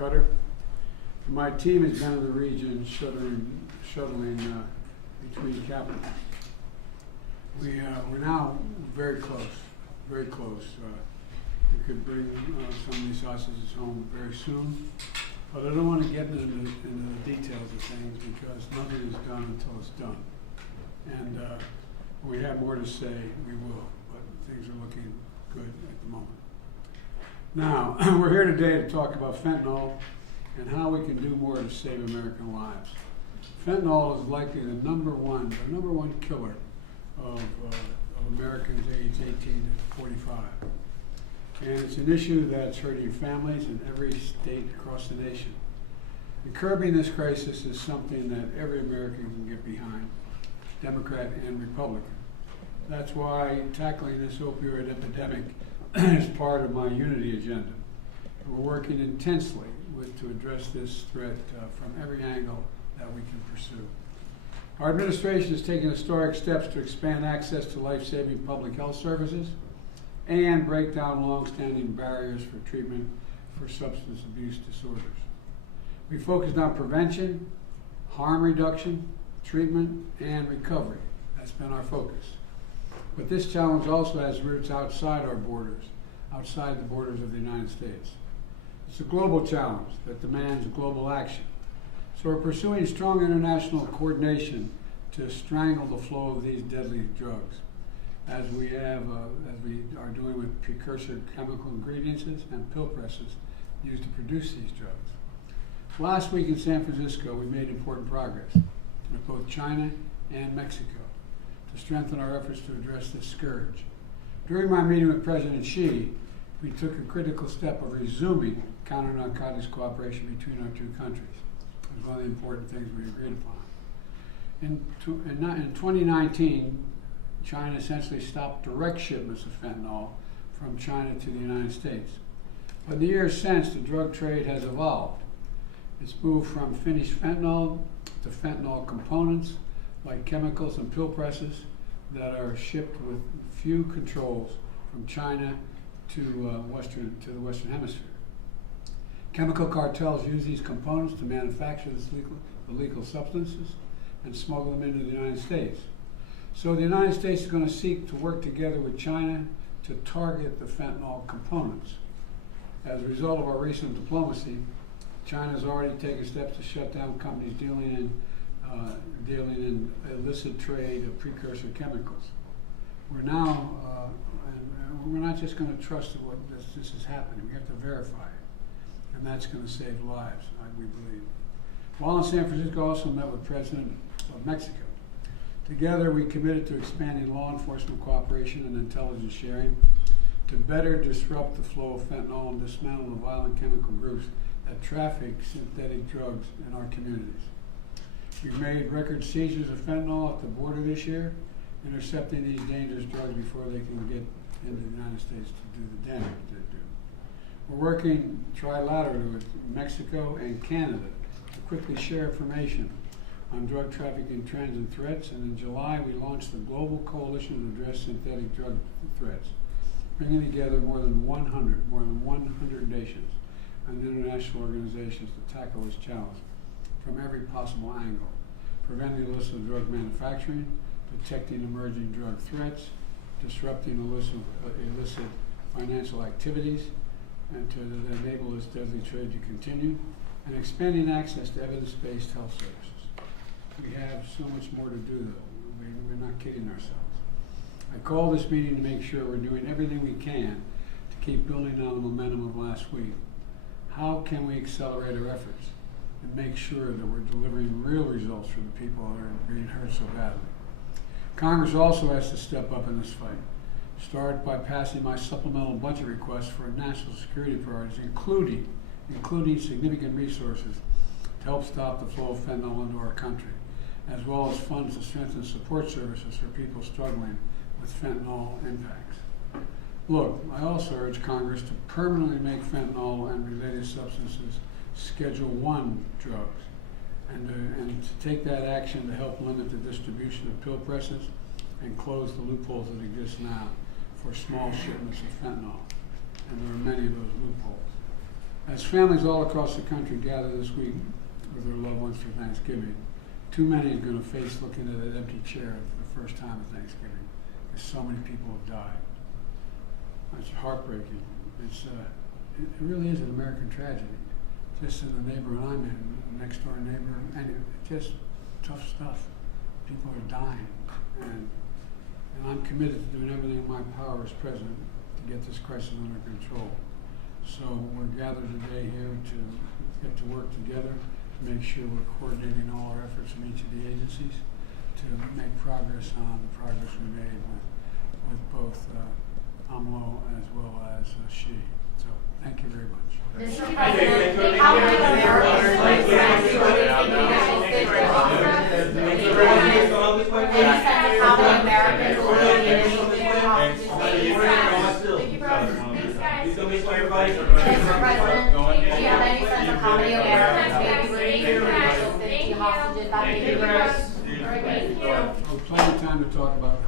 Cutter. My team has been in the region shuttling between capitals. We're now very close, very close. We could bring some of these sausages home very soon, but I don't want to get into the details of things because nothing is done until it's done. And when we have more to say, we will, but things are looking good at the moment. Now, we're here today to talk about fentanyl and how we can do more to save American lives. Fentanyl is likely the number one killer of Americans aged 18 to 45. And it's an issue that's hurting families in every state across the nation. And curbing this crisis is something that every American can get behind, Democrat and Republican. That's why tackling this opioid epidemic is part of my unity agenda. We're working intensely to address this threat from every angle that we can pursue. Our administration is taking historic steps to expand access to life-saving public health services and break down long-standing barriers for treatment for substance abuse disorders. We focused on prevention, harm reduction, treatment, and recovery. That's been our focus. But this challenge also has roots outside our borders, outside the borders of the United States. It's a global challenge that demands global action. So we're pursuing strong international coordination to strangle the flow of these deadly drugs, as we are doing with precursor chemical ingredients and pill presses used to produce these drugs. Last week in San Francisco, we made important progress with both China and Mexico to strengthen our efforts to address this scourge. During my meeting with President Xi, we took a critical step of resuming counter-narcotics cooperation between our two countries. It was one of the important things we agreed upon. In 2019, China essentially stopped direct shipments of fentanyl from China to the United States. But in the years since, the drug trade has evolved. It's moved from finished fentanyl to fentanyl components, like chemicals and pill presses, that are shipped with few controls from China to the Western Hemisphere. Chemical cartels use these components to manufacture the legal substances and smuggle them into the United States. So the United States is going to seek to work together with China to target the fentanyl components. As a result of our recent diplomacy, China has already taken steps to shut down companies dealing in illicit trade of precursor chemicals. We're now, and we're not just going to trust that this is happening. We have to verify it, and that's going to save lives, we believe. While in San Francisco, I also met with President of Mexico. Together, we committed to expanding law enforcement cooperation and intelligence sharing to better disrupt the flow of fentanyl and dismantle the violent chemical groups that traffic synthetic drugs in our communities. We've made record seizures of fentanyl at the border this year, intercepting these dangerous drugs before they can get into the United States to do the damage they do. We're working trilaterally with Mexico and Canada to quickly share information on drug trafficking trends and threats, and in July we launched the Global Coalition to Address Synthetic Drug Threats, bringing together more than 100 nations and international organizations to tackle this challenge from every possible angle: preventing illicit drug manufacturing, detecting emerging drug threats, disrupting illicit financial activities, and to enable this deadly trade to continue, and expanding access to evidence-based health services. We have so much more to do, though. We're not kidding ourselves. I call this meeting to make sure we're doing everything we can to keep building on the momentum of last week. How can we accelerate our efforts and make sure that we're delivering real results for the people that are being hurt so badly? Congress also has to step up in this fight. Start by passing my supplemental budget request for national security priorities, including significant resources to help stop the flow of fentanyl into our country, as well as funds to strengthen support services for people struggling with fentanyl impacts. Look, I also urge Congress to permanently make fentanyl and related substances Schedule I drugs, and to take that action to help limit the distribution of pill presses and close the loopholes that exist now for small shipments of fentanyl. And there are many of those loopholes. As families all across the country gather this week with their loved ones for Thanksgiving, too many are going to face looking at an empty chair for the first time at Thanksgiving, because so many people have died. It's heartbreaking. It really is an American tragedy. Just in the neighborhood I'm in, next door neighbor, and just tough stuff. People are dying, and I'm committed to doing everything in my power as president to get this crisis under control. So we're gathered today here to get to work together, to make sure we're coordinating all our efforts in each of the agencies to make progress on the progress we made with both AMLO as well as SHE. So thank you very much. Mr. President, how many Americans will you send to the United States Congress? Any sense of how many Americans will be in the United States Congress? Thank you, President. Mr. President, do you have any sense of how many Americans may be released from the 50 hostages that may be released? Well, plenty of time to talk about